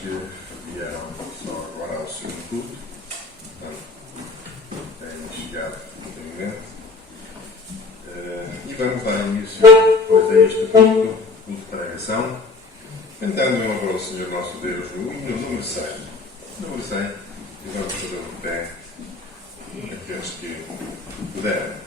que vieram só agora ao segundo culto, portanto, têm chegado rapidamente. E vamos dar início, depois, a este culto de pregação, cantando em honra ao Senhor nosso Deus no hino número 100. Número 100, e vamos fazer de pé aqueles que puderem.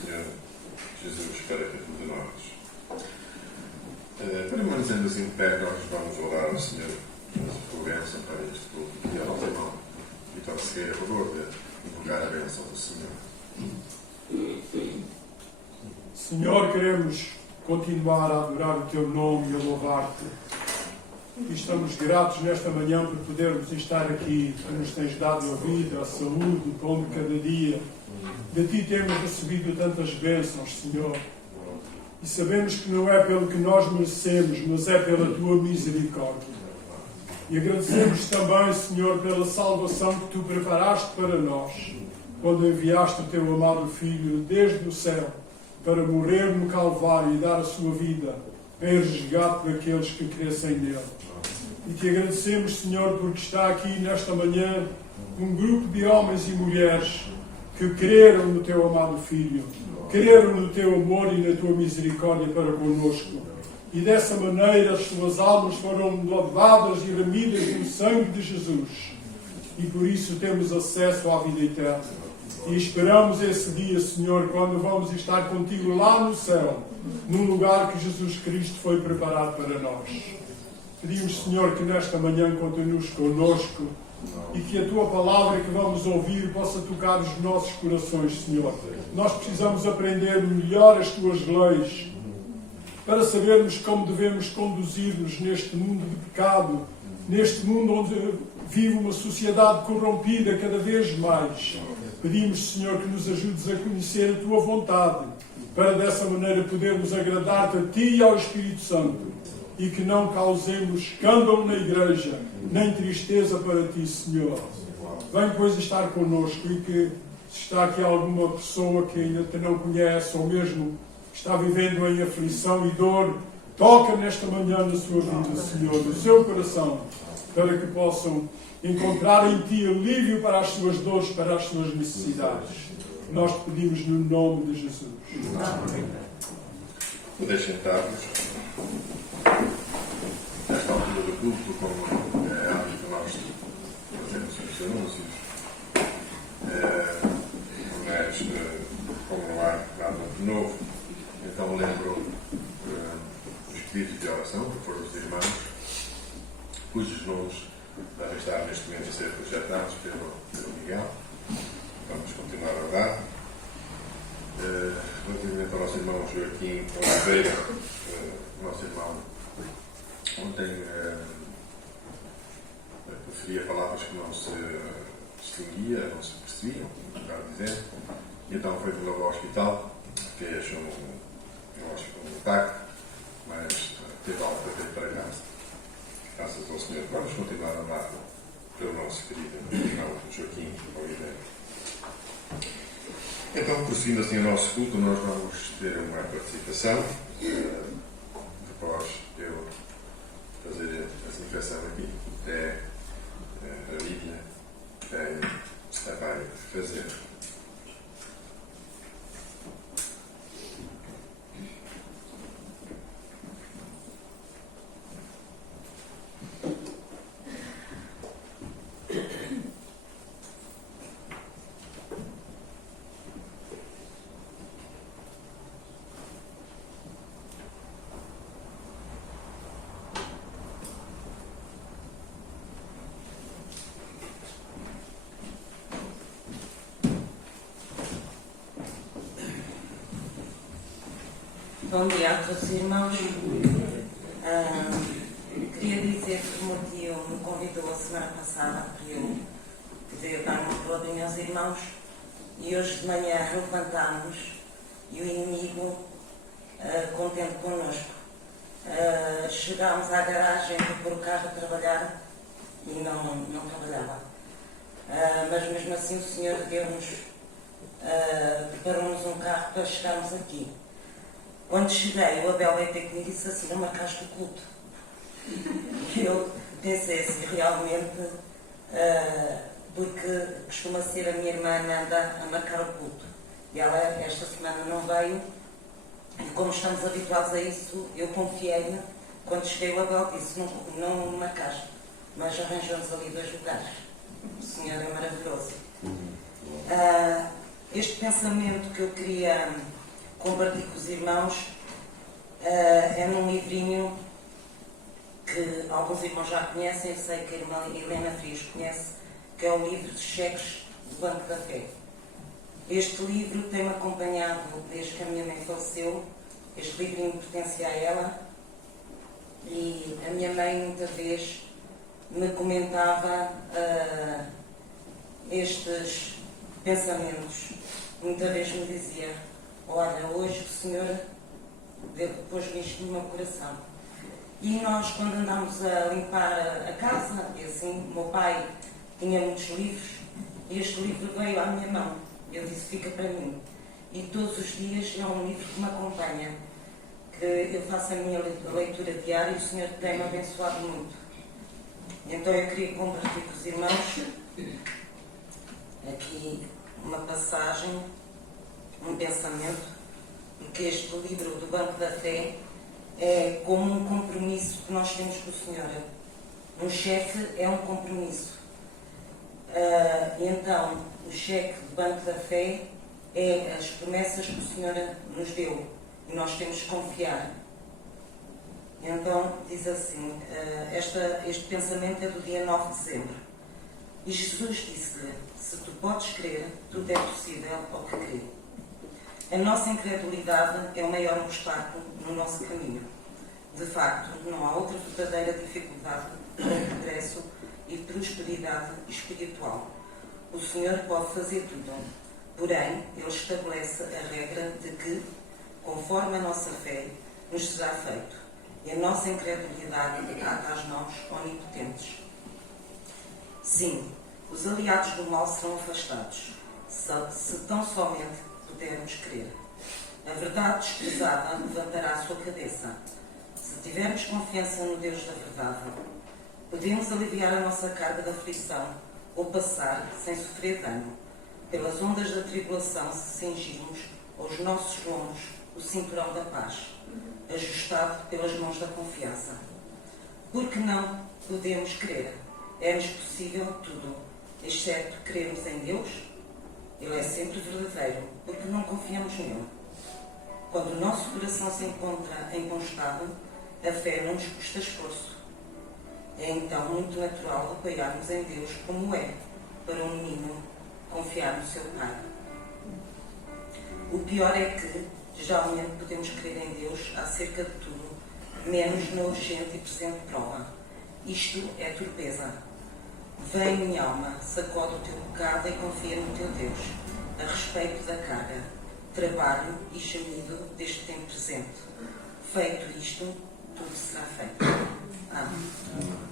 Senhor Jesus para cada um de nós. Permanecendo assim de pé, nós vamos orar ao Senhor por bênção para este culto e ao nosso irmão Vitor Sequeira, por favor, de invocar a bênção do Senhor. Senhor, queremos continuar a adorar o Teu nome e a louvar-Te. E estamos gratos nesta manhã por podermos estar aqui. Tu nos tens dado a vida, a saúde, o pão de cada dia. De Ti temos recebido tantas bênçãos, Senhor. E sabemos que não é pelo que nós merecemos, mas é pela Tua misericórdia. E agradecemos também, Senhor, pela salvação que Tu preparaste para nós, quando enviaste o Teu amado Filho desde o céu, para morrer no Calvário e dar a sua vida em resgate daqueles que crescem nele. E Te agradecemos, Senhor, porque está aqui nesta manhã um grupo de homens e mulheres que creram no Teu amado Filho, creram no Teu amor e na Tua misericórdia para conosco. E dessa maneira as suas almas foram lavadas e remidas no sangue de Jesus. E por isso temos acesso à vida eterna. E esperamos esse dia, Senhor, quando vamos estar contigo lá no céu, num lugar que Jesus Cristo foi preparado para nós. Pedimos, Senhor, que nesta manhã continues conosco e que a Tua palavra que vamos ouvir possa tocar os nossos corações, Senhor. Nós precisamos aprender melhor as Tuas leis para sabermos como devemos conduzir-nos neste mundo de pecado, neste mundo onde vive uma sociedade corrompida cada vez mais. Pedimos, Senhor, que nos ajudes a conhecer a Tua vontade, para dessa maneira podermos agradar-Te a Ti e ao Espírito Santo, e que não causemos escândalo na igreja, nem tristeza para Ti, Senhor. Vem, pois, estar connosco, e que se está aqui alguma pessoa que ainda Te não conhece, ou mesmo está vivendo em aflição e dor, toca nesta manhã na sua vida, Senhor, no seu coração, para que possam encontrar em Ti alívio para as suas dores, para as suas necessidades. Nós Te pedimos no nome de Jesus. Deixem sentar-vos. Nesta altura do culto, como é hábito, nós fazemos os anúncios. Mas, como não há nada de novo, então lembro os pedidos de oração, que foram os irmãos, cujos nomes devem estar neste momento a ser projetados pelo Miguel. Vamos continuar a orar. Relativamente ao nosso irmão Joaquim Oliveira, nosso irmão ontem preferia palavras que não se distinguia, não se percebiam, como estava dizendo, e então foi de novo ao hospital, fez um ataque, mas teve algo para ter para casa. Graças ao Senhor. Vamos continuar a orar pelo nosso querido irmão Joaquim Oliveira. Então, prosseguindo assim o nosso culto, nós vamos ter uma participação. Depois eu fazer a desinfecção aqui. A Lídia vai fazer. Bom dia a todos os irmãos. Queria dizer que o meu tio me convidou a semana passada para eu poder dar uma palavrinha aos irmãos, e hoje de manhã levantámos e o inimigo contente connosco. Chegámos à garagem para pôr o carro a trabalhar e não trabalhava. Mas mesmo assim o Senhor deu-nos, preparou-nos um carro para chegarmos aqui. Quando cheguei, o Abel veio ter comigo e disse assim: não marcaste o culto. E eu pensei assim, realmente, porque costuma ser a minha irmã anda a marcar o culto. E ela esta semana não veio, e como estamos habituados a isso, eu confiei-me. Quando cheguei, o Abel disse: não marcaste, mas arranjou-nos ali 2 lugares. O Senhor é maravilhoso. Este pensamento que eu queria compartilhar com os irmãos é num livrinho que alguns irmãos já conhecem, eu sei que a irmã Helena Frias conhece, que é o livro de cheques do Banco da Fé. Este livro tem-me acompanhado desde que a minha mãe faleceu. Este livrinho pertence a ela e a minha mãe muita vez me comentava estes pensamentos. Muita vez me dizia: olha, hoje o Senhor pôs isto no meu coração. E nós, quando andámos a limpar a casa, e assim, o meu pai tinha muitos livros, e este livro veio à minha mão. Eu disse: fica para mim. E todos os dias é um livro que me acompanha, que eu faço a minha leitura diária e o Senhor tem-me abençoado muito. Então eu queria compartilhar com os irmãos aqui uma passagem, um pensamento, porque este livro do Banco da Fé é como um compromisso que nós temos com o Senhor. Um cheque é um compromisso. Então, o cheque do Banco da Fé é as promessas que o Senhor nos deu e nós temos que confiar. Então, diz assim, este pensamento é do dia 9 de dezembro. E Jesus disse-lhe: se tu podes crer, tudo é possível ao que crê. A nossa incredulidade é o maior obstáculo no nosso caminho. De facto, não há outra verdadeira dificuldade para o progresso e prosperidade espiritual. O Senhor pode fazer tudo, porém, Ele estabelece a regra de que, conforme a nossa fé, nos será feito, e a nossa incredulidade ata às mãos onipotentes. Sim, os aliados do mal serão afastados, se tão somente pudermos crer. A verdade desprezada levantará a sua cabeça. Se tivermos confiança no Deus da verdade, podemos aliviar a nossa carga de aflição ou passar, sem sofrer dano, pelas ondas da tribulação se cingirmos aos nossos lombos o cinturão da paz, ajustado pelas mãos da confiança. Porque não podemos crer? É-nos possível tudo, exceto crermos em Deus? Ele é sempre verdadeiro, porque não confiamos nele. Quando o nosso coração se encontra em bom estado, a fé não nos custa esforço. É então muito natural apoiarmos em Deus como é, para um menino confiar no seu Pai. O pior é que, geralmente, podemos crer em Deus acerca de tudo, menos na urgente e presente prova. Isto é torpeza. Vem, minha alma, sacode o teu pecado e confia no teu Deus, a respeito da carga, trabalho e gemido deste tempo presente. Feito isto, tudo será feito. Amém.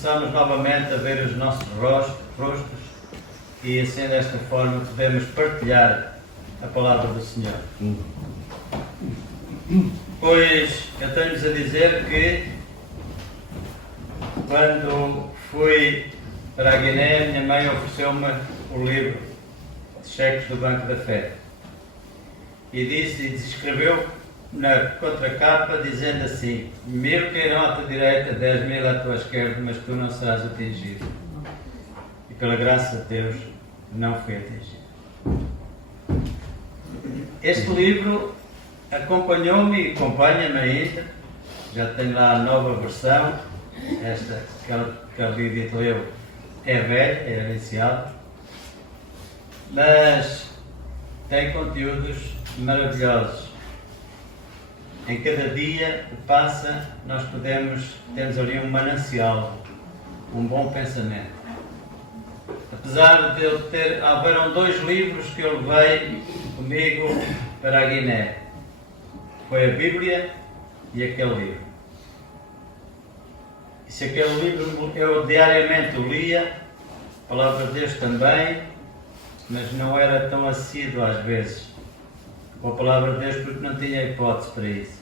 começamos novamente a ver os nossos rostos e assim desta forma podemos partilhar a palavra do Senhor. Pois eu tenho-vos a dizer que quando fui para a Guiné, minha mãe ofereceu-me o livro de cheques do Banco da Fé e escreveu na contracapa dizendo assim: 1000 cairão à tua direita, 10.000 à tua esquerda, mas tu não serás atingido. E pela graça de Deus não fui atingido. Este livro acompanhou-me e acompanha-me ainda. Já tenho lá a nova versão. Esta que a Lídia leu é velha, é inicial, mas tem conteúdos maravilhosos. Em cada dia que passa, nós temos ali um manancial, um bom pensamento. Apesar de eu houveram 2 livros que eu levei comigo para a Guiné. Foi a Bíblia e aquele livro. E se aquele livro eu diariamente o lia, a palavra de Deus também, mas não era tão assíduo às vezes com a palavra de Deus, porque não tinha hipótese para isso.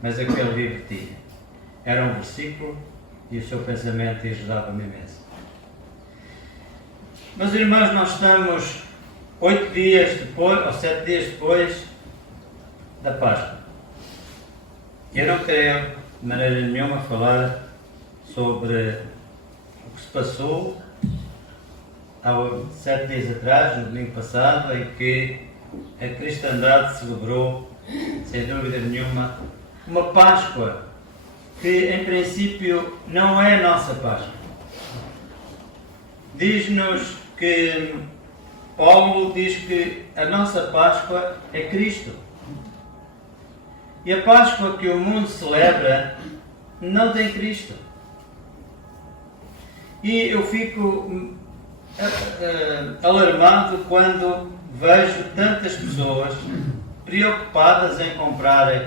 Mas aquele livro tinha. Era um versículo e o seu pensamento ajudava-me imenso. Meus irmãos, nós estamos 8 dias depois, ou 7 dias depois da Páscoa. Eu não quero de maneira nenhuma falar sobre o que se passou há 7 dias atrás, no domingo passado, em que a cristandade celebrou, sem dúvida nenhuma, uma Páscoa que, em princípio, não é a nossa Páscoa. Diz-nos que Paulo diz que a nossa Páscoa é Cristo. E a Páscoa que o mundo celebra não tem Cristo. E eu fico alarmado quando vejo tantas pessoas preocupadas em comprarem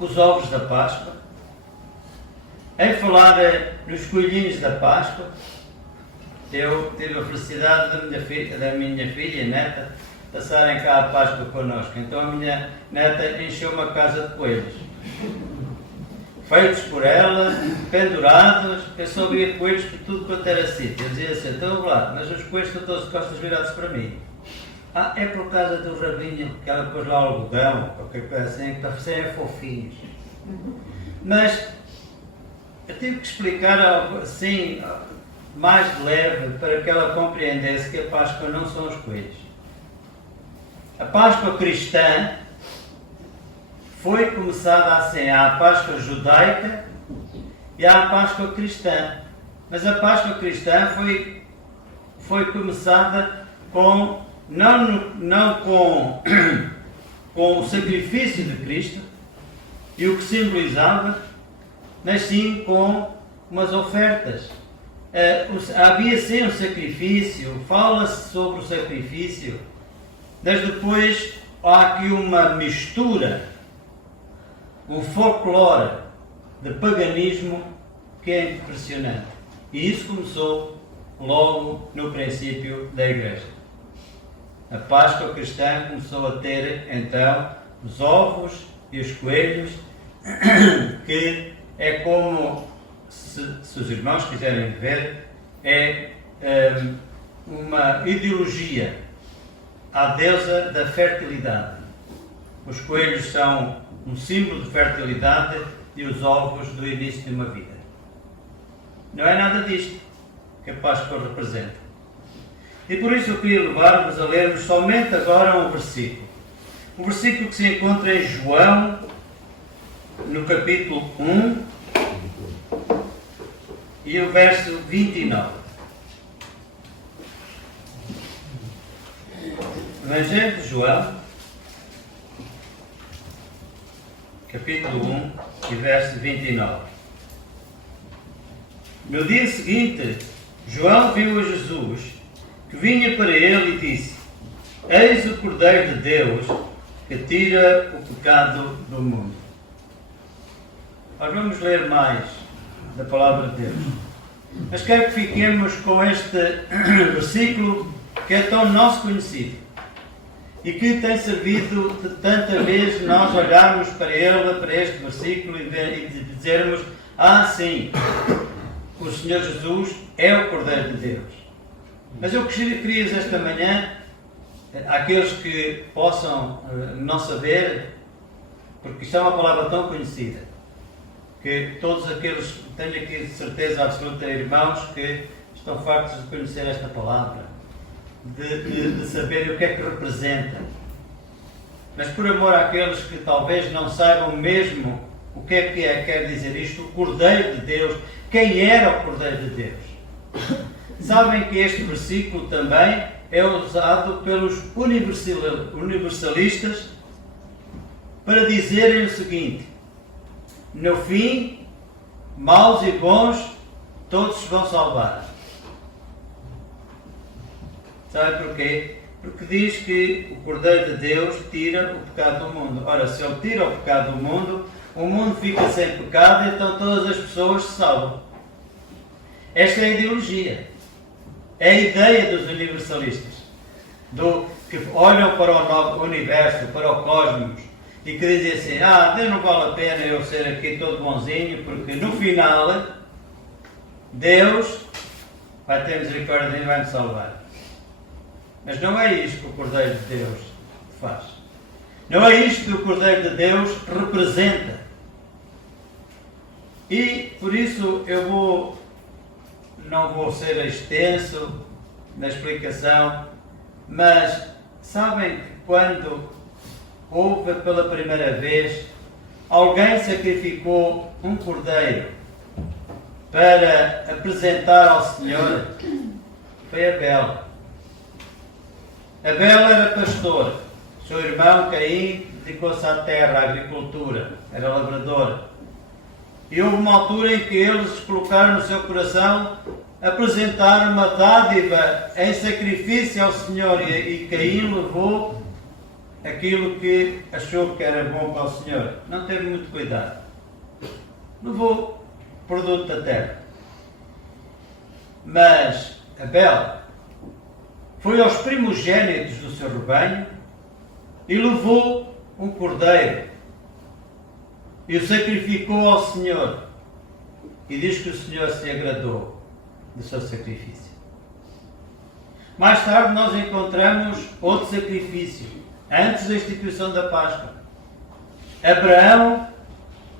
os ovos da Páscoa, em falarem nos coelhinhos da Páscoa. Eu tive a felicidade da minha filha e neta passarem cá a Páscoa connosco. Então a minha neta encheu uma casa de coelhos, feitos por ela, pendurados. Eu só via coelhos por tudo quanto era sítio. Eu dizia assim: então lá, mas os coelhos estão todos de costas virados para mim. É por causa do rabinho que ela pôs lá algodão, qualquer coisa assim, que para serem fofinhos. Mas eu tive que explicar algo assim, mais leve, para que ela compreendesse que a Páscoa não são os coelhos. A Páscoa cristã foi começada assim: há a Páscoa judaica e há a Páscoa cristã. Mas a Páscoa cristã foi começada não com o sacrifício de Cristo e o que simbolizava, mas sim com umas ofertas. Havia sim um sacrifício, fala-se sobre o sacrifício, mas depois há aqui uma mistura, um folclore de paganismo que é impressionante. E isso começou logo no princípio da Igreja. A Páscoa cristã começou a ter então os ovos e os coelhos, que é como, se os irmãos quiserem ver, é uma ideologia à deusa da fertilidade. Os coelhos são um símbolo de fertilidade e os ovos do início de uma vida. Não é nada disto que a Páscoa representa. E por isso eu queria levar-vos a lermos somente agora um versículo. Um versículo que se encontra em João, no capítulo 1, e o verso 29. Evangelho de João, capítulo 1 e verso 29. No dia seguinte, João viu a Jesus, que vinha para ele, e disse: Eis o Cordeiro de Deus, que tira o pecado do mundo. Nós vamos ler mais da palavra de Deus. Mas quero que fiquemos com este versículo que é tão nosso conhecido e que tem servido de tanta vez nós olharmos para ele, para este versículo e dizermos: ah, sim, o Senhor Jesus é o Cordeiro de Deus. Mas eu queria esta manhã, àqueles que possam não saber, porque isto é uma palavra tão conhecida, que todos aqueles, tenho aqui certeza absoluta, irmãos, que estão fartos de conhecer esta palavra, de saber o que é que representa. Mas por amor àqueles que talvez não saibam mesmo o que é quer dizer isto, o Cordeiro de Deus, quem era o Cordeiro de Deus? Sabem que este versículo também é usado pelos universalistas para dizerem o seguinte: no fim, maus e bons, todos se vão salvar. Sabe porquê? Porque diz que o Cordeiro de Deus tira o pecado do mundo. Ora, se ele tira o pecado do mundo, o mundo fica sem pecado, então todas as pessoas se salvam. Esta é a ideologia. É a ideia dos universalistas. Que olham para o universo, para o cosmos, e que dizem assim: não vale a pena eu ser aqui todo bonzinho, porque no final Deus vai ter misericórdia de mim e vai me salvar. Mas não é isto que o Cordeiro de Deus faz. Não é isto que o Cordeiro de Deus representa. E por isso eu não vou ser extenso na explicação, mas sabem que quando houve pela primeira vez alguém sacrificou um cordeiro para apresentar ao Senhor, foi Abel. Abel era pastor, seu irmão Caim dedicou-se à terra, à agricultura, era lavrador. E houve uma altura em que eles colocaram no seu coração apresentar uma dádiva em sacrifício ao Senhor, e Caim levou aquilo que achou que era bom para o Senhor. Não teve muito cuidado. Levou produto da terra. Mas Abel foi aos primogênitos do seu rebanho e levou um cordeiro e o sacrificou ao Senhor. E diz que o Senhor se agradou do seu sacrifício. Mais tarde nós encontramos outro sacrifício, antes da instituição da Páscoa. Abraão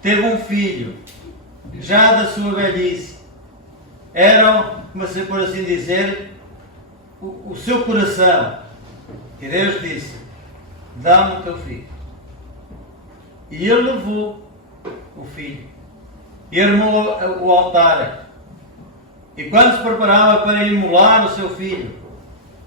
teve um filho, já da sua velhice. Era, por assim dizer, o seu coração. E Deus disse: dá-me o teu filho. E ele levou o filho e armou o altar. E quando se preparava para imolar o seu filho,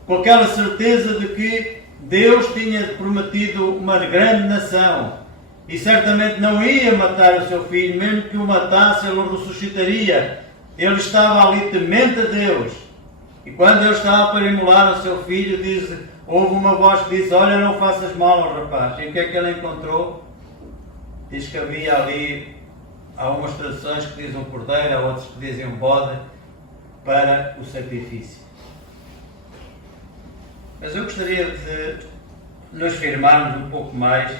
com aquela certeza de que Deus tinha prometido uma grande nação e certamente não ia matar o seu filho, mesmo que o matasse, ele o ressuscitaria. Ele estava ali temente a Deus. E quando ele estava para imolar o seu filho, houve uma voz que disse: olha, não faças mal ao rapaz. E o que é que ele encontrou? Diz que havia ali, há umas traduções que dizem um cordeiro, há outras que dizem um bode, para o sacrifício. Mas eu gostaria de nos firmarmos um pouco mais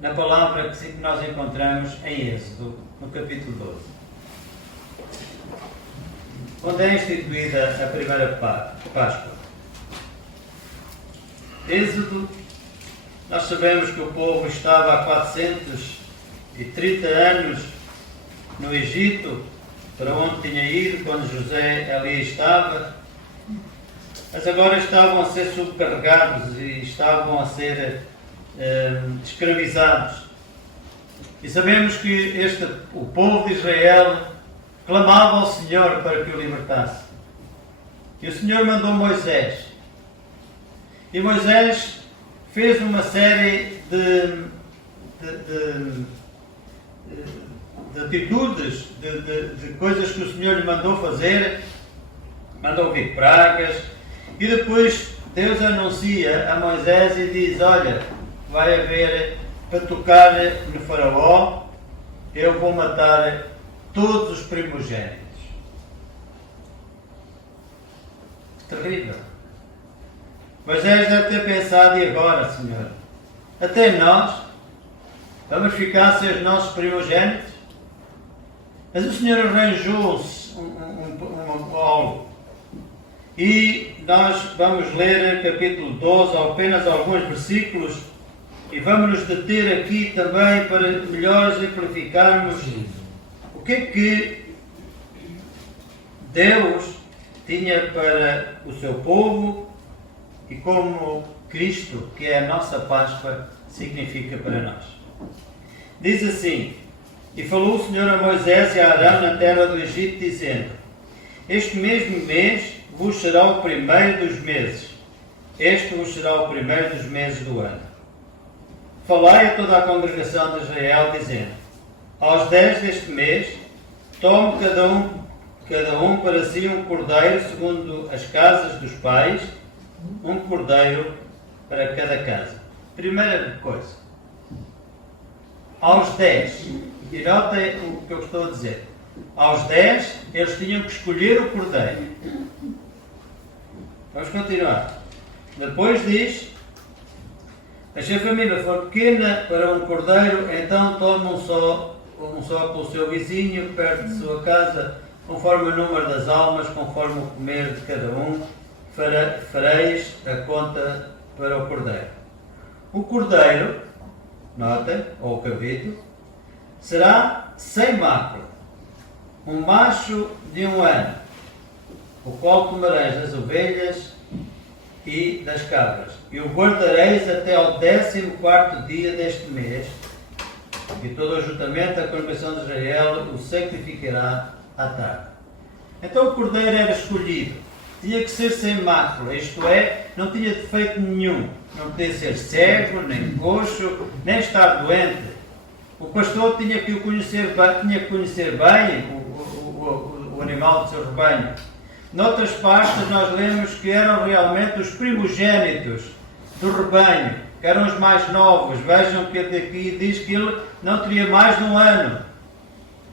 na palavra que nós encontramos em Êxodo, no capítulo 12. Onde é instituída a primeira Páscoa. Êxodo, nós sabemos que o povo estava há 430 anos no Egito, para onde tinha ido quando José ali estava, mas agora estavam a ser subcarregados e estavam a ser escravizados. E sabemos que o povo de Israel clamava ao Senhor para que o libertasse. E o Senhor mandou Moisés. E Moisés fez uma série de atitudes, de coisas que o Senhor lhe mandou fazer. Mandou vir pragas. E depois Deus anuncia a Moisés e diz: olha, vai haver, para tocar no faraó, eu vou matar todos os primogênitos. terrível. Moisés deve ter pensado, e agora, Senhor? Até nós vamos ficar sem os nossos primogênitos? Mas o Senhor arranjou algo. E nós vamos ler capítulo 12, apenas alguns versículos, e vamos nos deter aqui também para melhor exemplificarmos o que é que Deus tinha para o seu povo e como Cristo, que é a nossa Páscoa, significa para nós. Diz assim: E falou o Senhor a Moisés e a Arão na terra do Egito, dizendo: Este mesmo mês vos será o primeiro dos meses. Este vos será o primeiro dos meses do ano. Falai a toda a congregação de Israel, dizendo: Aos 10 deste mês, tome cada um para si um cordeiro, segundo as casas dos pais, um cordeiro para cada casa. Primeira coisa, aos 10, e notem o que eu estou a dizer, aos 10 eles tinham que escolher o cordeiro. Vamos continuar. Depois diz: Se a família for pequena para um cordeiro, então tome um só pelo seu vizinho, perto de sua casa, conforme o número das almas, conforme o comer de cada um, fareis a conta para o cordeiro. O cordeiro, notem, ou o cabrito, será sem mácula, um macho de 1 ano, o qual comereis das ovelhas e das cabras, e o guardareis até ao 14º dia deste mês, e todo o ajuntamento da congregação de Israel o sacrificará à tarde. Então o cordeiro era escolhido, tinha que ser sem mácula, isto é, não tinha defeito nenhum, não podia ser cego, nem coxo, nem estar doente. O pastor tinha que conhecer bem o animal do seu rebanho. Noutras partes nós lemos que eram realmente os primogênitos do rebanho, que eram os mais novos. Vejam que aqui diz que ele não teria mais de 1 ano.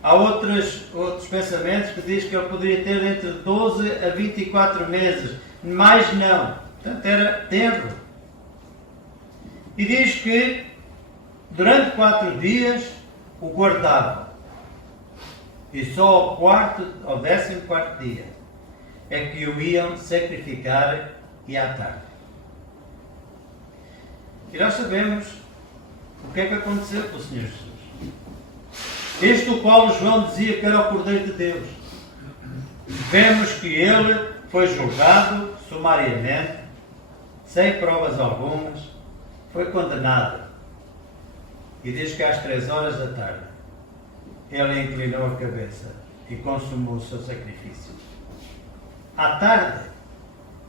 Há outros pensamentos que diz que ele poderia ter entre 12 a 24 meses, mais não. Portanto, era tenro. E diz que durante 4 dias o guardava. E só ao 14º dia é que o iam sacrificar e à tarde. E nós sabemos o que é que aconteceu com o Senhor Jesus. Este o qual João dizia que era o Cordeiro de Deus. Vemos que ele foi julgado sumariamente, sem provas algumas, foi condenado. E diz que às 3 horas da tarde ele inclinou a cabeça e consumou o seu sacrifício. À tarde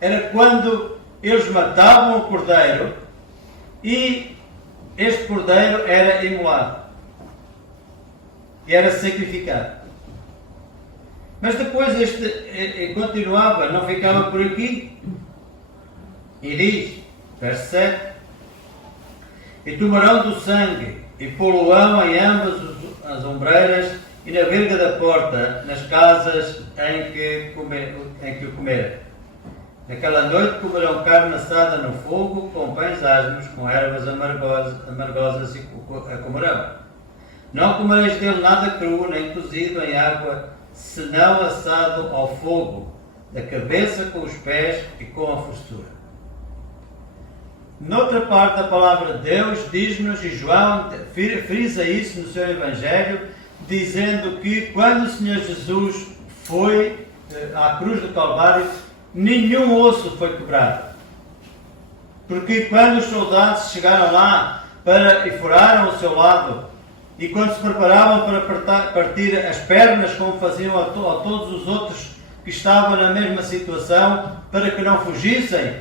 era quando eles matavam o cordeiro e este cordeiro era imolado e era sacrificado. Mas depois este continuava, não ficava por aqui. E diz, verso 7: E tomarão do sangue e pô-lo-ão em ambas as ombreiras e na verga da porta, nas casas em que o comerem. Naquela noite comerão carne assada no fogo, com pães asmos, com ervas amargosas e a comerão. Não comereis dele nada cru, nem cozido em água, senão assado ao fogo, da cabeça com os pés e com a forsura. Noutra parte da palavra de Deus, diz-nos, e João frisa isso no seu Evangelho, dizendo que quando o Senhor Jesus foi à cruz do Calvário, nenhum osso foi quebrado. Porque quando os soldados chegaram lá e furaram o seu lado, e quando se preparavam para partir as pernas, como faziam a todos os outros que estavam na mesma situação, para que não fugissem,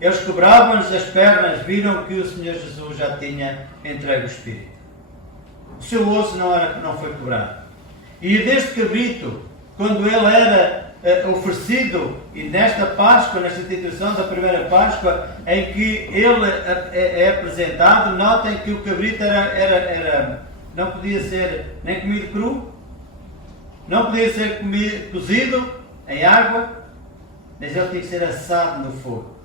eles quebravam-lhes as pernas, viram que o Senhor Jesus já tinha entregue o Espírito. O seu osso não foi quebrado. E deste cabrito, quando ele era oferecido, e nesta Páscoa, nesta instituição da primeira Páscoa, em que ele é apresentado, notem que o cabrito não podia ser nem comido cru, não podia ser cozido em água, mas ele tinha que ser assado no fogo.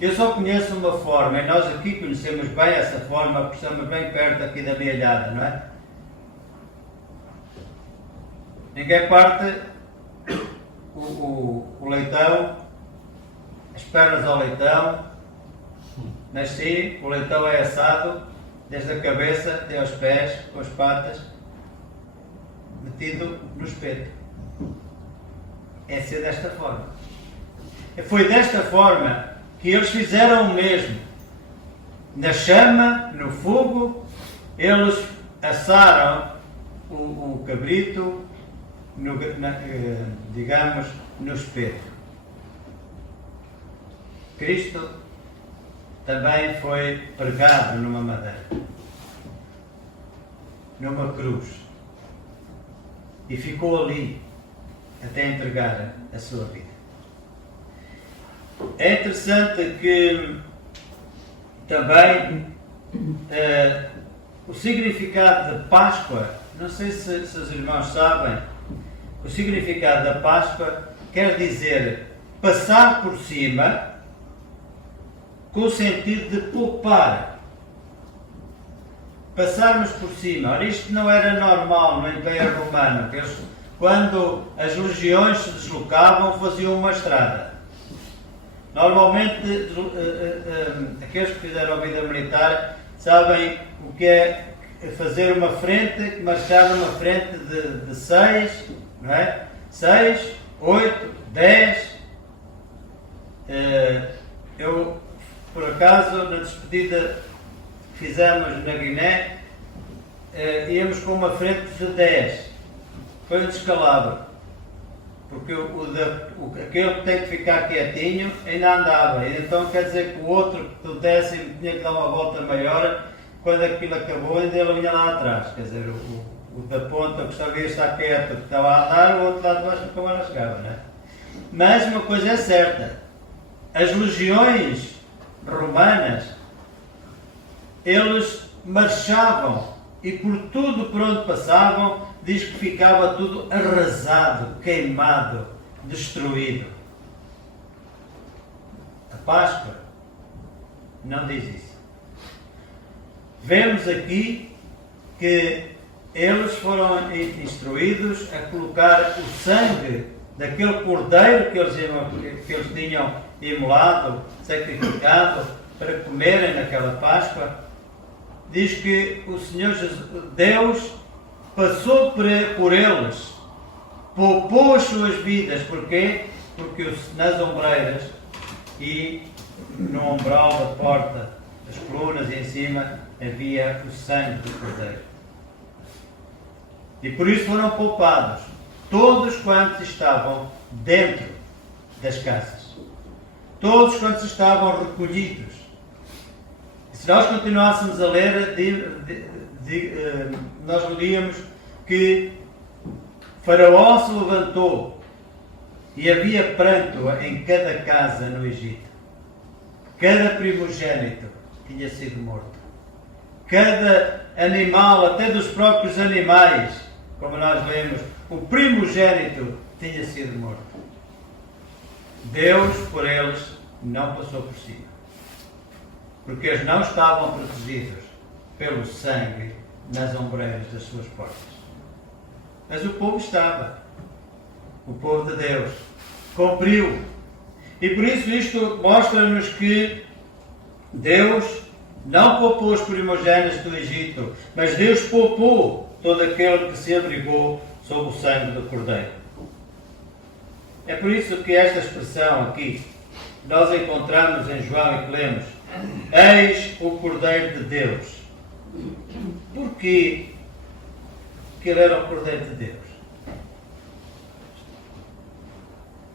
Eu só conheço uma forma, e nós aqui conhecemos bem essa forma, porque estamos bem perto aqui da Mealhada, não é? Ninguém parte o leitão, as pernas ao leitão, nasci, o leitão é assado, desde a cabeça até aos pés, com as patas, metido no espeto. É ser desta forma. Foi desta forma que eles fizeram o mesmo. Na chama, no fogo, eles assaram o cabrito, digamos, no espeto. Cristo também foi pregado numa madeira, numa cruz, e ficou ali até entregar a sua vida. É interessante que também o significado de Páscoa, não sei se os irmãos sabem, o significado da Páscoa quer dizer passar por cima, com o sentido de poupar. Passarmos por cima. Ora, isto não era normal no Império Romano, que eles, quando as legiões se deslocavam, faziam uma estrada. Normalmente, aqueles que fizeram a vida militar sabem o que é fazer uma frente, marchar numa frente de 6, não é? 6, 8, 10. Eu, por acaso, na despedida que fizemos na Guiné, íamos com uma frente de 10. Foi um descalabro. Porque aquele que tem que ficar quietinho ainda andava. Então quer dizer que o outro do 10º tinha que dar uma volta maior. Quando aquilo acabou, ainda ele vinha lá atrás. Quer dizer, o da ponta que sabia estar quieto, que estava a andar, o outro lá de baixo nunca mais chegava, não é? Mas uma coisa é certa: as legiões romanas, eles marchavam e por tudo por onde passavam, diz que ficava tudo arrasado, queimado, destruído. A Páscoa não diz isso. Vemos aqui que eles foram instruídos a colocar o sangue daquele cordeiro que eles tinham imolado, sacrificado, para comerem naquela Páscoa. Diz que o Senhor Deus passou por eles, poupou as suas vidas. Porquê? Porque nas ombreiras e no umbral da porta, das colunas e em cima, havia o sangue do cordeiro. E por isso foram poupados todos quantos estavam dentro das casas. Todos quantos estavam recolhidos. E se nós continuássemos a ler, nós leríamos que Faraó se levantou e havia pranto em cada casa no Egito. Cada primogênito tinha sido morto. Cada animal, até dos próprios animais, como nós lemos, o primogênito tinha sido morto. Deus, por eles, não passou por cima. Porque eles não estavam protegidos pelo sangue nas ombreiras das suas portas. Mas o povo estava. O povo de Deus cumpriu. E por isso isto mostra-nos que Deus não poupou os primogênitos do Egito, mas Deus poupou todo aquele que se abrigou sob o sangue do Cordeiro. É por isso que esta expressão aqui nós encontramos em João e que lemos: eis o Cordeiro de Deus. Porquê que ele era o Cordeiro de Deus?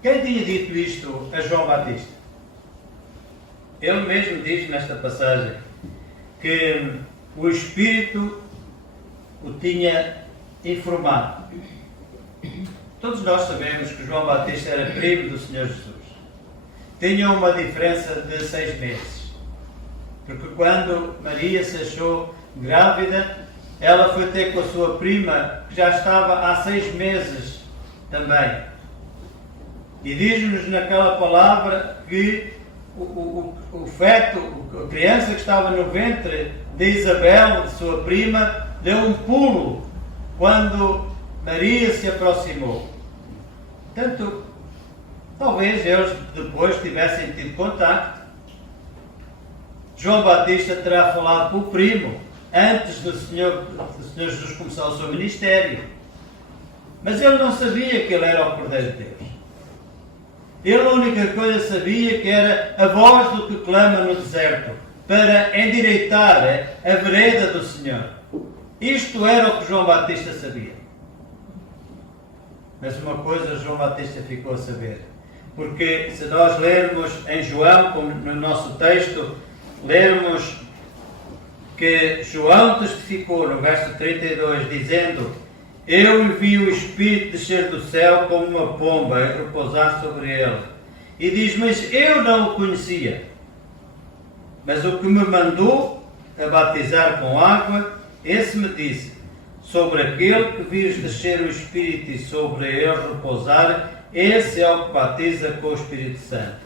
Quem tinha dito isto a João Batista? Ele mesmo diz nesta passagem que o Espírito o tinha informado. Todos nós sabemos que João Batista era primo do Senhor Jesus. Tinham uma diferença de 6 meses. Porque quando Maria se achou grávida, ela foi ter com a sua prima, que já estava há 6 meses também. E diz-nos naquela palavra que o feto, a criança que estava no ventre de Isabel, de sua prima, deu um pulo quando Maria se aproximou. Portanto, talvez eles depois tivessem tido contacto. João Batista terá falado com o primo antes do Senhor Jesus começar o seu ministério. Mas ele não sabia que ele era o Cordeiro de Deus. Ele a única coisa sabia que era a voz do que clama no deserto para endireitar a vereda do Senhor. Isto era o que João Batista sabia. Mas uma coisa João Batista ficou a saber. Porque se nós lermos em João, como no nosso texto, lermos que João testificou no verso 32, dizendo: eu vi o Espírito descer do céu como uma pomba e repousar sobre ele. E diz: mas eu não o conhecia. Mas o que me mandou a batizar com água, esse me disse: sobre aquele que vires descer o Espírito e sobre ele repousar, esse é o que batiza com o Espírito Santo.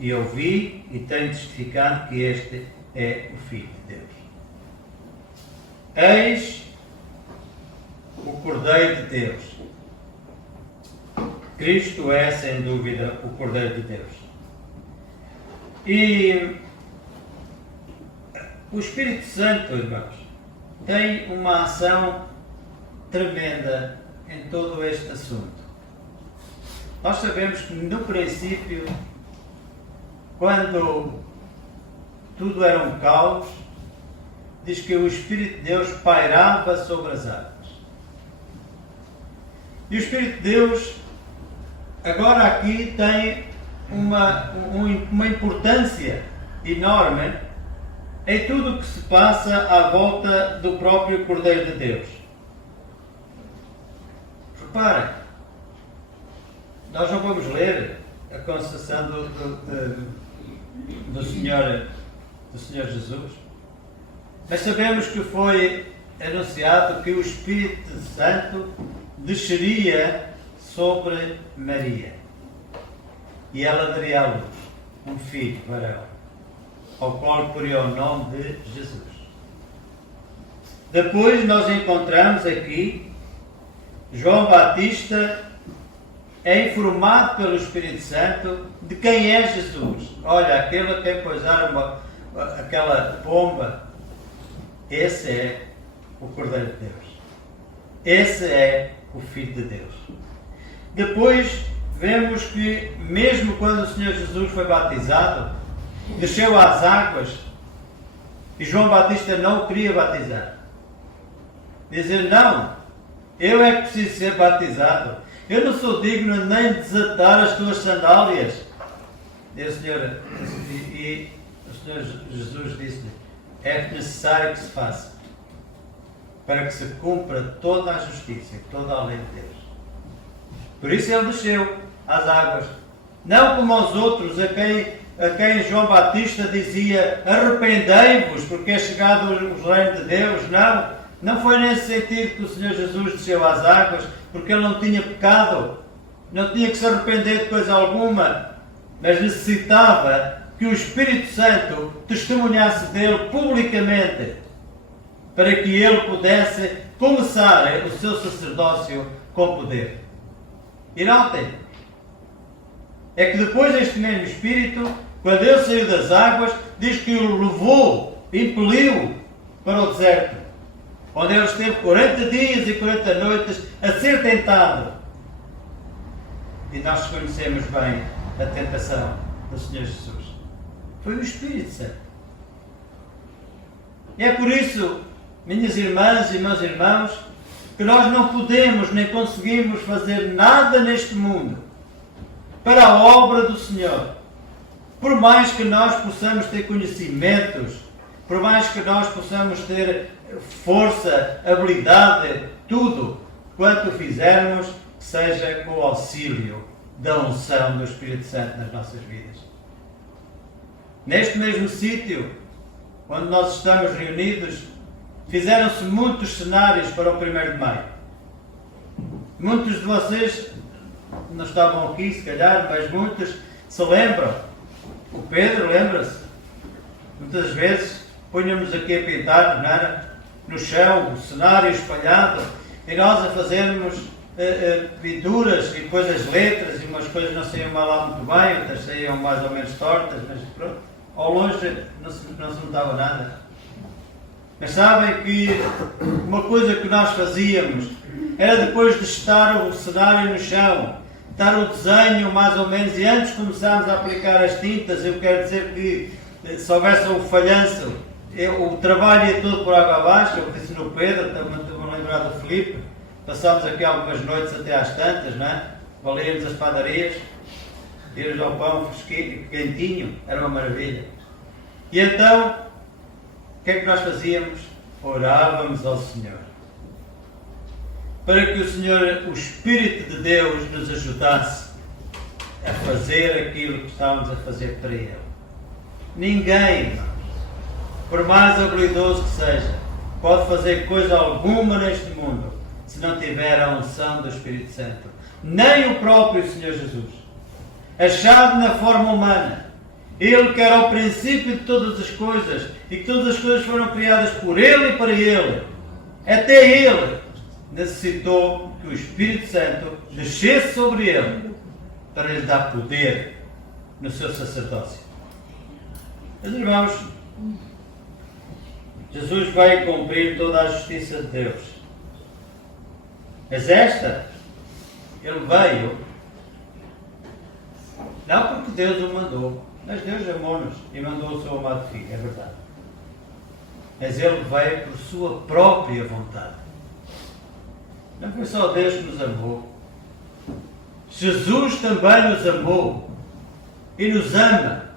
E eu vi e tenho testificado que este é o Filho de Deus. Eis o Cordeiro de Deus. Cristo é, sem dúvida, o Cordeiro de Deus. E o Espírito Santo, irmãos, tem uma ação tremenda em todo este assunto. Nós sabemos que no princípio, quando tudo era um caos, diz que o Espírito de Deus pairava sobre as águas. E o Espírito de Deus, agora aqui, tem uma importância enorme em tudo o que se passa à volta do próprio Cordeiro de Deus. Reparem, nós não vamos ler a concessão do Senhor Jesus, mas sabemos que foi anunciado que o Espírito Santo desceria sobre Maria e ela daria à luz um filho varão, ao qual poria o nome de Jesus. Depois nós encontramos aqui João Batista é informado pelo Espírito Santo de quem é Jesus. Olha, aquele a quem pousaram aquela pomba, esse é o Cordeiro de Deus. Esse é o Filho de Deus. Depois vemos que mesmo quando o Senhor Jesus foi batizado, desceu às águas e João Batista não o queria batizar. Dizer: não, eu é que preciso ser batizado. Eu não sou digno nem de desatar as tuas sandálias. E o Senhor Jesus disse-lhe: é necessário que se faça, para que se cumpra toda a justiça e toda a lei de Deus. Por isso ele desceu às águas. Não como aos outros, a quem João Batista dizia: arrependei-vos, porque é chegado o reino de Deus. Não foi nesse sentido que o Senhor Jesus desceu às águas, porque ele não tinha pecado, não tinha que se arrepender de coisa alguma, mas necessitava que o Espírito Santo testemunhasse dele publicamente, para que ele pudesse começar o seu sacerdócio com poder. E notem, é que depois este mesmo Espírito, quando ele saiu das águas, diz que o levou, impeliu para o deserto, onde ele esteve 40 dias e 40 noites a ser tentado. E nós conhecemos bem a tentação do Senhor Jesus. Foi o Espírito Santo. E é por isso, minhas irmãs e meus irmãos, que nós não podemos nem conseguimos fazer nada neste mundo para a obra do Senhor. Por mais que nós possamos ter conhecimentos, por mais que nós possamos ter força, habilidade, tudo quanto fizermos, seja com o auxílio da unção do Espírito Santo nas nossas vidas. Neste mesmo sítio, onde nós estamos reunidos, fizeram-se muitos cenários para o 1º de Maio. Muitos de vocês não estavam aqui, se calhar, mas muitos se lembram. O Pedro lembra-se. Muitas vezes punhamos aqui a pintar, não era? No chão, o cenário espalhado, e nós a fazermos pinturas e depois as letras, e umas coisas não saíam lá muito bem, outras saíam mais ou menos tortas, mas pronto, ao longe não se notava nada. Mas sabem que uma coisa que nós fazíamos era depois de estar o cenário no chão, estar o desenho mais ou menos, e antes de começarmos a aplicar as tintas, eu quero dizer que se houvesse um falhanço, o trabalho ia todo por água abaixo. Eu disse no Pedro, também estou a lembrar do Filipe, passámos aqui algumas noites até às tantas, não é? Valíamos as padarias, íamos ao pão fresquinho, quentinho, era uma maravilha. E então, o que é que nós fazíamos? Orávamos ao Senhor, para que o Senhor, o Espírito de Deus, nos ajudasse a fazer aquilo que estávamos a fazer para Ele. Ninguém, por mais habilidoso que seja, pode fazer coisa alguma neste mundo se não tiver a unção do Espírito Santo. Nem o próprio Senhor Jesus. Achado na forma humana, Ele que era o princípio de todas as coisas, e que todas as coisas foram criadas por Ele e para Ele. Até Ele necessitou que o Espírito Santo descesse sobre Ele para lhe dar poder no seu sacerdócio. Meus irmãos, Jesus veio cumprir toda a justiça de Deus. Mas esta, Ele veio, não porque Deus o mandou, mas Deus amou-nos e mandou o seu amado Filho, é verdade. Mas Ele veio por sua própria vontade. Não foi só Deus que nos amou. Jesus também nos amou e nos ama.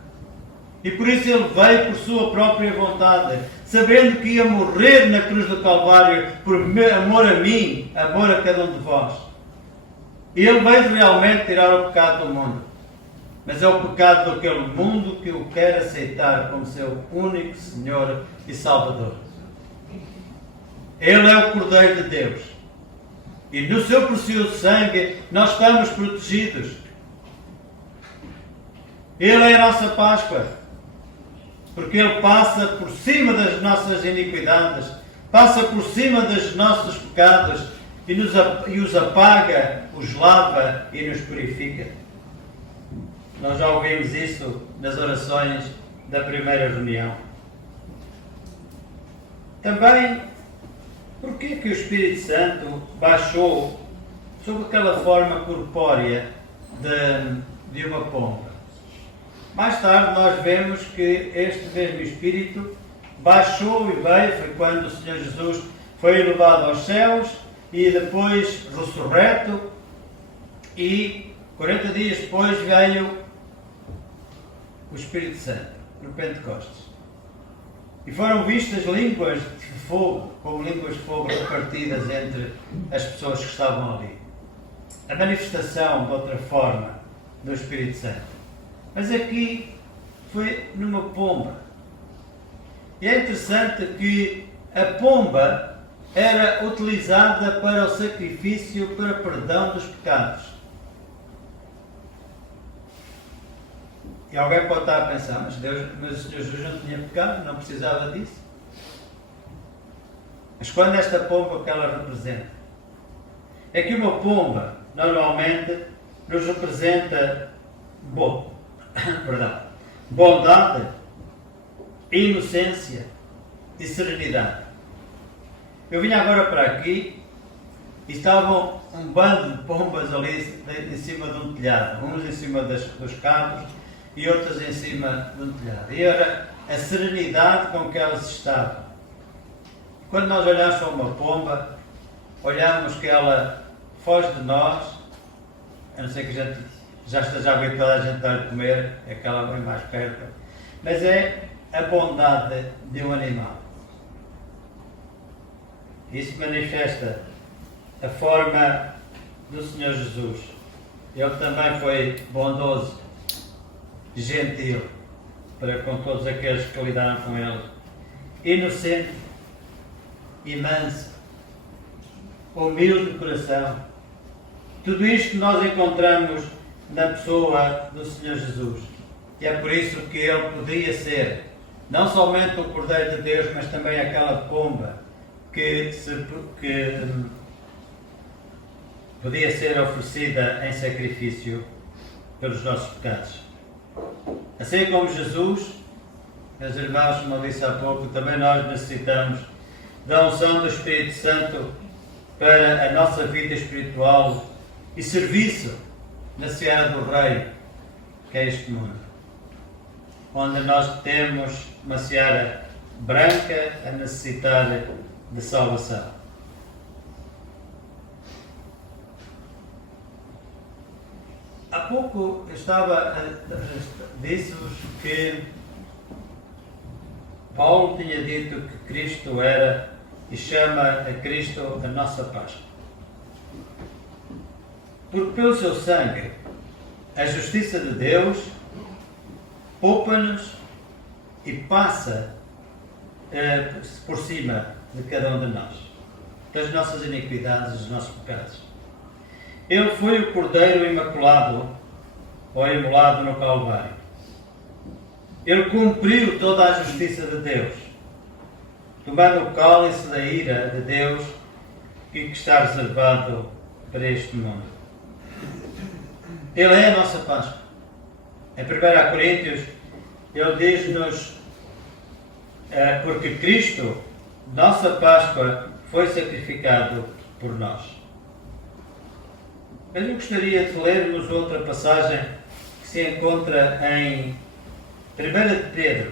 E por isso Ele veio por sua própria vontade, sabendo que ia morrer na cruz do Calvário por amor a mim, amor a cada um de vós. E Ele veio realmente tirar o pecado do mundo. Mas é o pecado daquele mundo que o quer aceitar como seu único Senhor e Salvador. Ele é o Cordeiro de Deus. E no seu precioso sangue nós estamos protegidos. Ele é a nossa Páscoa. Porque Ele passa por cima das nossas iniquidades, passa por cima dos nossos pecados e os apaga, os lava e nos purifica. Nós já ouvimos isso nas orações da primeira reunião. Também, porquê que o Espírito Santo baixou sob aquela forma corpórea de uma pomba? Mais tarde nós vemos que este mesmo Espírito baixou e veio, foi quando o Senhor Jesus foi elevado aos céus e depois ressurreto, e 40 dias depois veio o Espírito Santo, no Pentecostes. E foram vistas línguas de fogo, como línguas de fogo repartidas entre as pessoas que estavam ali. A manifestação de outra forma do Espírito Santo. Mas aqui foi numa pomba. E é interessante que a pomba era utilizada para o sacrifício para perdão dos pecados. E alguém pode estar a pensar, mas o Senhor Jesus não tinha pecado, não precisava disso. Mas quando esta pomba, o que ela representa? É que uma pomba, normalmente, nos representa bondade, inocência e serenidade. Eu vim agora para aqui e estavam um bando de pombas ali em cima de um telhado, uns em cima dos carros e outros em cima de um telhado. E era a serenidade com que elas estavam. Quando nós olhamos para uma pomba, olhamos que ela foge de nós, a não ser que a gente já esteja habituada a gente estar a comer, é que ela vem mais perto, mas é a bondade de um animal. Isso manifesta a forma do Senhor Jesus. Ele também foi bondoso, gentil para com todos aqueles que lidaram com ele, inocente e manso, humilde de coração, Tudo isto nós encontramos na pessoa do Senhor Jesus. E é por isso que Ele poderia ser não somente o Cordeiro de Deus, mas também aquela pomba que podia ser oferecida em sacrifício pelos nossos pecados. Assim como Jesus, meus irmãos, como eu disse há pouco, também nós necessitamos da unção do Espírito Santo para a nossa vida espiritual e serviço na seara do Rei, que é este mundo, onde nós temos uma seara branca a necessitar de salvação. Há pouco disse-vos que Paulo tinha dito que Cristo era e chama a Cristo a nossa Páscoa. Porque pelo seu sangue, a justiça de Deus poupa-nos e passa por cima de cada um de nós, das nossas iniquidades, dos nossos pecados. Ele foi o Cordeiro Imaculado, ou imolado no Calvário. Ele cumpriu toda a justiça de Deus, tomando o cálice da ira de Deus que está reservado para este mundo. Ele é a nossa Páscoa. Em 1 Coríntios, ele diz-nos, porque Cristo, nossa Páscoa, foi sacrificado por nós. Mas eu gostaria de ler-vos outra passagem que se encontra em 1 de Pedro.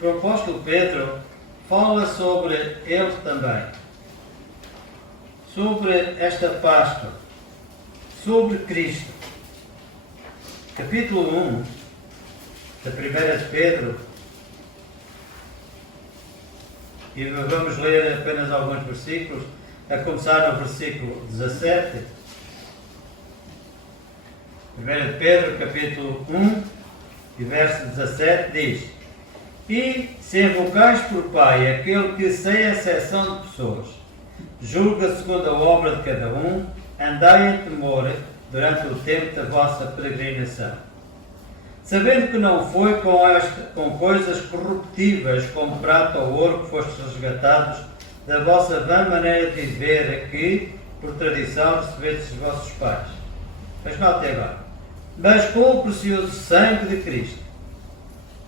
O apóstolo Pedro fala sobre ele também, sobre esta Páscoa, sobre Cristo. Capítulo 1 da 1 de Pedro, e vamos ler apenas alguns versículos, a começar no versículo 17. 1 de Pedro, capítulo 1, e verso 17, diz: E se invocais por Pai aquele que, sem exceção de pessoas, julga segundo a obra de cada um, andai em temor durante o tempo da vossa peregrinação, sabendo que não foi com coisas corruptíveis como prata ou ouro que fostes resgatados da vossa vã maneira de viver que, por tradição, recebestes os vossos pais. Mas note agora: mas com o precioso sangue de Cristo,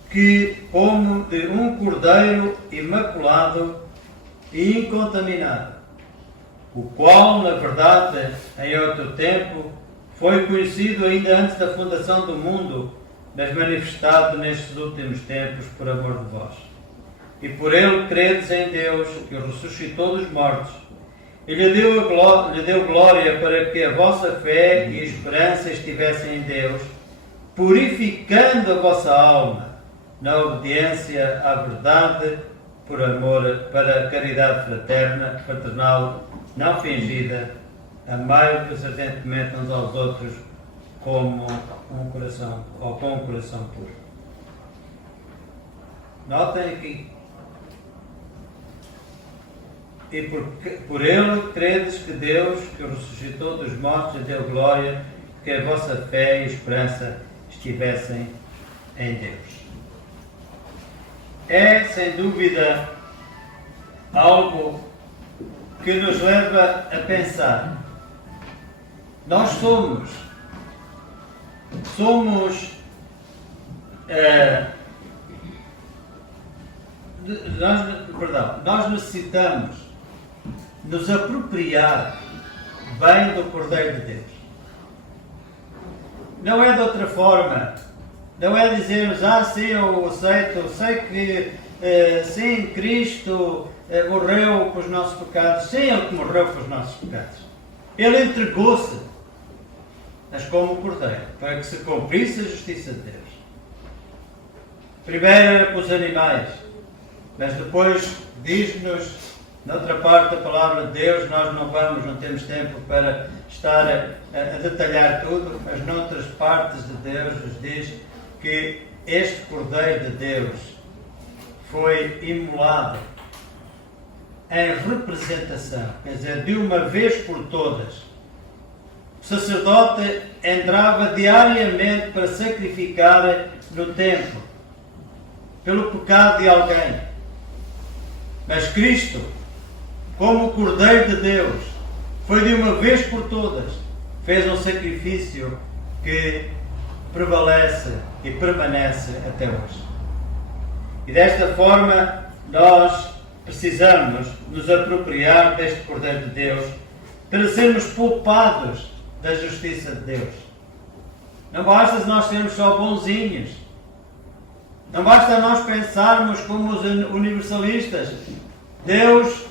que, como de um cordeiro imaculado e incontaminado, o qual, na verdade, em outro tempo, foi conhecido ainda antes da fundação do mundo, mas manifestado nestes últimos tempos por amor de vós. E por ele credes em Deus, que o ressuscitou dos mortos, e lhe deu glória para que a vossa fé e esperança estivessem em Deus, purificando a vossa alma na obediência à verdade, por amor, para a caridade fraterna, fraternal, não fingida, amai-vos ardentemente uns aos outros como um coração, ou com um coração puro. Notem aqui: e por ele credes que Deus, que o ressuscitou dos mortos, lhe deu glória, que a vossa fé e esperança estivessem em Deus. É, sem dúvida, algo que nos leva a pensar. Nós nós necessitamos nos apropriar bem do Cordeiro de Deus. Não é de outra forma. Não é dizermos: sim, eu aceito, sei que sim, Cristo morreu por os nossos pecados. Sim, Ele que morreu por os nossos pecados. Ele entregou-se, mas como Cordeiro, para que se cumprisse a justiça de Deus. Primeiro era para os animais, mas depois diz-nos, noutra parte da palavra de Deus, nós não temos tempo para estar a detalhar tudo, mas noutras partes de Deus nos diz que este Cordeiro de Deus foi imolado em representação, quer dizer, de uma vez por todas. O sacerdote entrava diariamente para sacrificar no templo, pelo pecado de alguém. Mas Cristo, como o Cordeiro de Deus, foi de uma vez por todas, fez um sacrifício que prevalece e permanece até hoje. E desta forma, nós precisamos nos apropriar deste Cordeiro de Deus para sermos poupados da justiça de Deus. Não basta nós sermos só bonzinhos. Não basta nós pensarmos como os universalistas. Deus,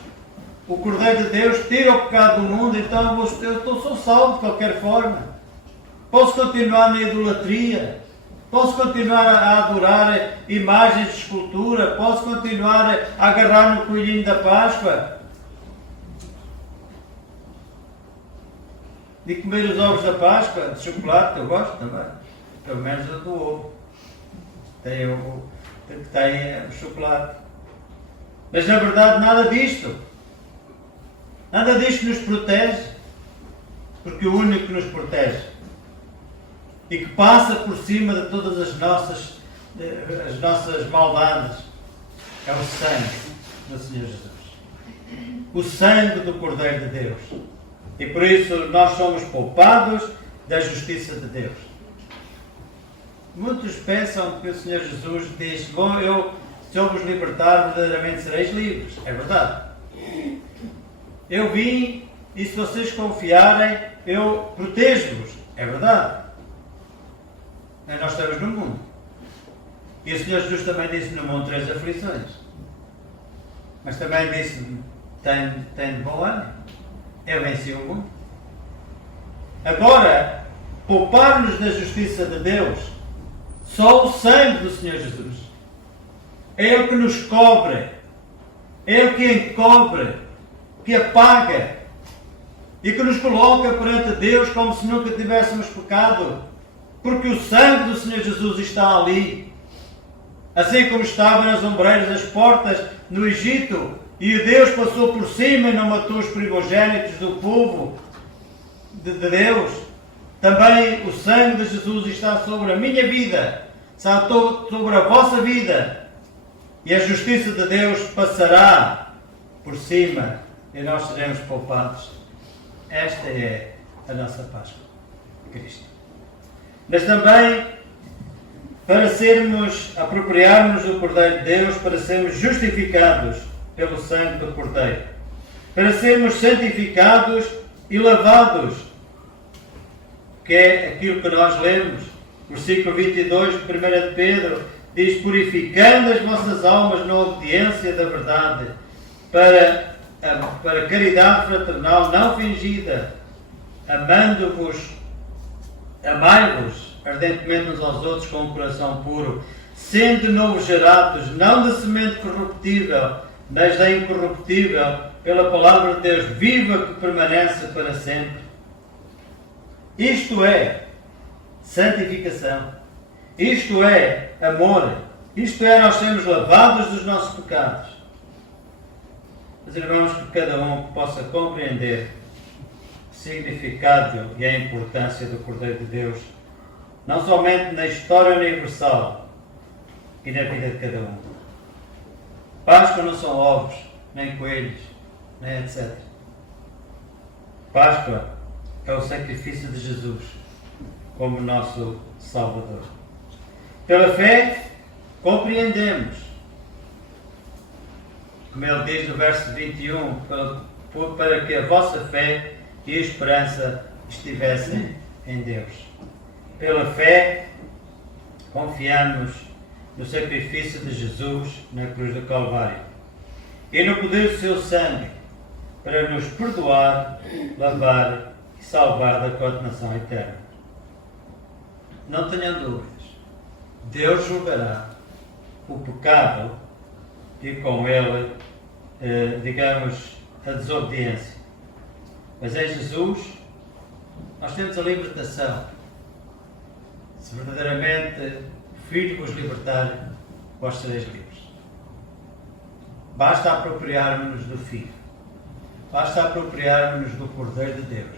o Cordeiro de Deus, tira o pecado do mundo, então eu sou salvo de qualquer forma. Posso continuar na idolatria. Posso continuar a adorar imagens de escultura. Posso continuar a agarrar no coelhinho da Páscoa. De comer os ovos da Páscoa, de chocolate, eu gosto também. Pelo menos eu do ovo. Tem o chocolate. Mas na verdade nada disto. Nada disto nos protege. Porque o único que nos protege e que passa por cima de todas as nossas maldades é o sangue do Senhor Jesus. O sangue do Cordeiro de Deus. E por isso nós somos poupados da justiça de Deus. Muitos pensam que o Senhor Jesus diz: bom, se eu vos libertar, verdadeiramente sereis livres. É verdade. Eu vim e se vocês confiarem, eu protejo-vos. É verdade. Mas nós estamos no mundo. E o Senhor Jesus também disse: no mundo 3 aflições. Mas também disse: tem de bom ânimo. Eu venci o mundo. Agora, poupar-nos da justiça de Deus, só o sangue do Senhor Jesus. É Ele que nos cobre. É Ele que encobre, que apaga e que nos coloca perante Deus como se nunca tivéssemos pecado. Porque o sangue do Senhor Jesus está ali. Assim como estava nas ombreiras das portas no Egito, e Deus passou por cima e não matou os primogênitos do povo de Deus, também o sangue de Jesus está sobre a minha vida, está sobre a vossa vida, e a justiça de Deus passará por cima e nós seremos poupados. Esta é a nossa Páscoa, Cristo. Mas também para apropriarmos do Cordeiro de Deus, para sermos justificados pelo sangue do Cordeiro, para sermos santificados e lavados, que é aquilo que nós lemos, versículo 22 de 1 de Pedro, diz: purificando as vossas almas na obediência da verdade, para caridade fraternal não fingida, amai-vos ardentemente uns aos outros com um coração puro, sendo de novo gerados, não de semente corruptível, mas da incorruptível, pela palavra de Deus viva que permanece para sempre. Isto é santificação. Isto é amor. Isto é nós sermos lavados dos nossos pecados. Mas irmãos, que cada um possa compreender o significado e a importância do Cordeiro de Deus, não somente na história universal e na vida de cada um. Páscoa não são ovos, nem coelhos, nem etc. Páscoa é o sacrifício de Jesus como nosso Salvador. Pela fé, compreendemos, como ele diz no verso 21, para que a vossa fé e a esperança estivessem em Deus. Pela fé, confiamos no sacrifício de Jesus na cruz do Calvário e no poder do seu sangue para nos perdoar, lavar e salvar da condenação eterna. Não tenham dúvidas. Deus julgará o pecado e com ele, a desobediência. Mas em Jesus nós temos a libertação. Se verdadeiramente o Filho vos libertar, vós sereis livres. basta apropriarmos-nos do Filho. Basta apropriarmos-nos do Cordeiro de Deus.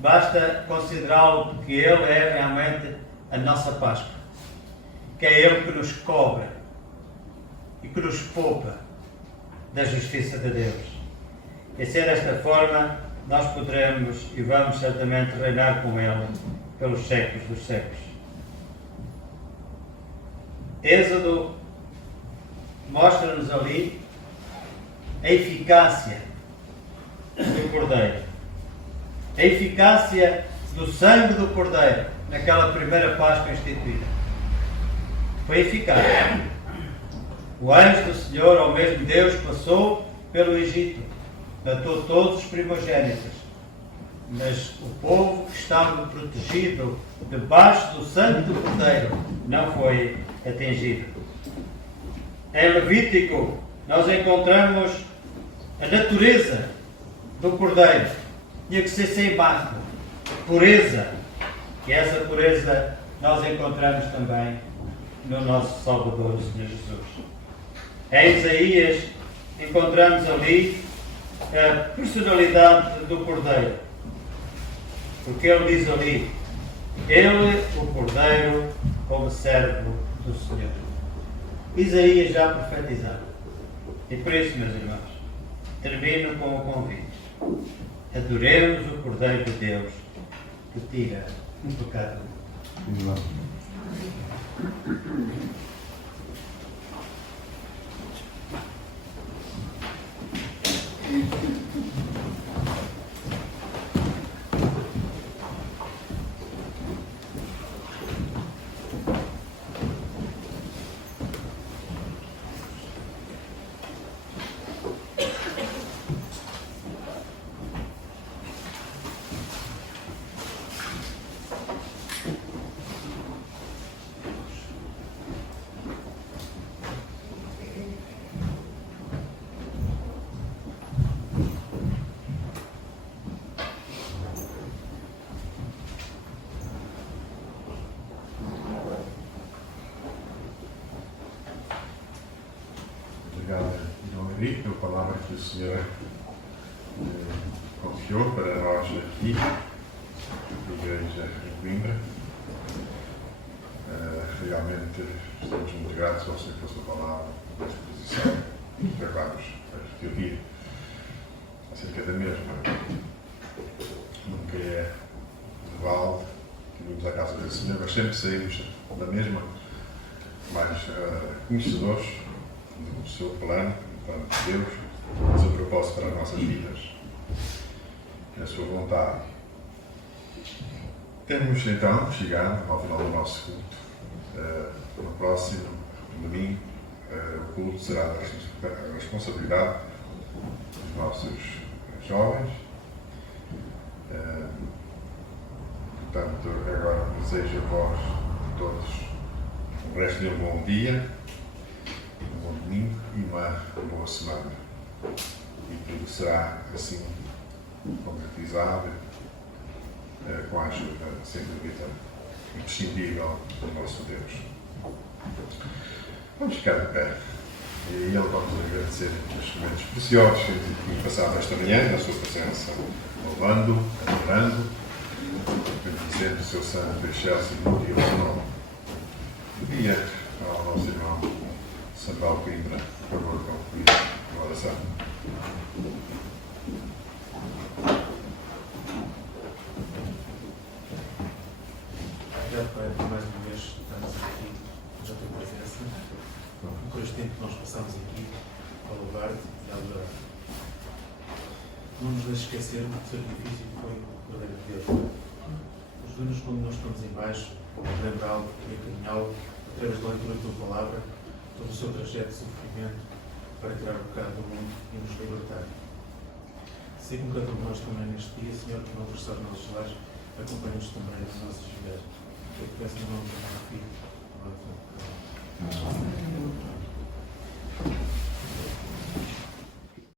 Basta considerá-lo porque Ele é realmente a nossa Páscoa. Que é Ele que nos cobre e que nos poupa da justiça de Deus. E ser desta forma, nós poderemos e vamos certamente reinar com Ele pelos séculos dos séculos. Êxodo mostra-nos ali a eficácia do Cordeiro. A eficácia do sangue do Cordeiro naquela primeira Páscoa instituída. Foi eficaz. O anjo do Senhor, ao mesmo Deus, passou pelo Egito, matou todos os primogênitos. Mas o povo que estava protegido debaixo do sangue do Cordeiro não foi atingido. Em Levítico, nós encontramos a natureza do Cordeiro. Tinha que ser sem mácula, pureza. E essa pureza nós encontramos também no nosso Salvador, o Senhor Jesus. Em Isaías, encontramos ali a personalidade do Cordeiro. Porque ele diz ali, ele, o Cordeiro, como servo do Senhor. Isaías já profetizava. E por isso, meus irmãos, termino com o convite. Adoremos o Cordeiro de Deus que tira o pecado. Obrigado, Dom Henrique, pela palavra que o Senhor confiou para nós aqui, na Igreja em Coimbra. Realmente estamos muito gratos ao Senhor pela sua palavra, pela exposição, que acabamos de ouvir acerca da mesma. Nunca é de balde que vimos à casa do Senhor, mas sempre saímos da mesma mais conhecedores do seu plano, do plano de Deus, do seu propósito para as nossas vidas, a sua vontade. Temos então chegado ao final do nosso culto. No próximo domingo, o culto será da responsabilidade dos nossos jovens. Portanto, agora desejo a vós todos o resto de um bom dia, um bom domingo e uma boa semana. E tudo será assim concretizado com a ajuda, sem dúvida, imprescindível do nosso Deus. Vamos ficar de pé. E ele vamos agradecer os momentos preciosos que temos passado esta manhã, na sua presença, louvando, adorando, bendizendo o seu santo, excelso e glorioso nome. Pedia ao nosso irmão Samuel Coimbra, por favor, concluir a oração. Obrigado, Pai, por mais uma vez estamos aqui na tua presença, por este tempo que nós passamos aqui a louvar-te e a adorar. Não nos deixes esquecer do sacrifício que foi o Cordeiro de Deus. Ajuda-nos quando nós estamos em baixo, a lembrá-lo e a caminhá-lo através da leitura da tua palavra, todo o seu trajeto de sofrimento para tirar o pecado do mundo e nos libertar. Sei com cada um de nós também neste dia, Senhor, que não restore os nossos lares, acompanha-nos também nas nossas vidas. Eu te peço no nome do teu Filho. Amém.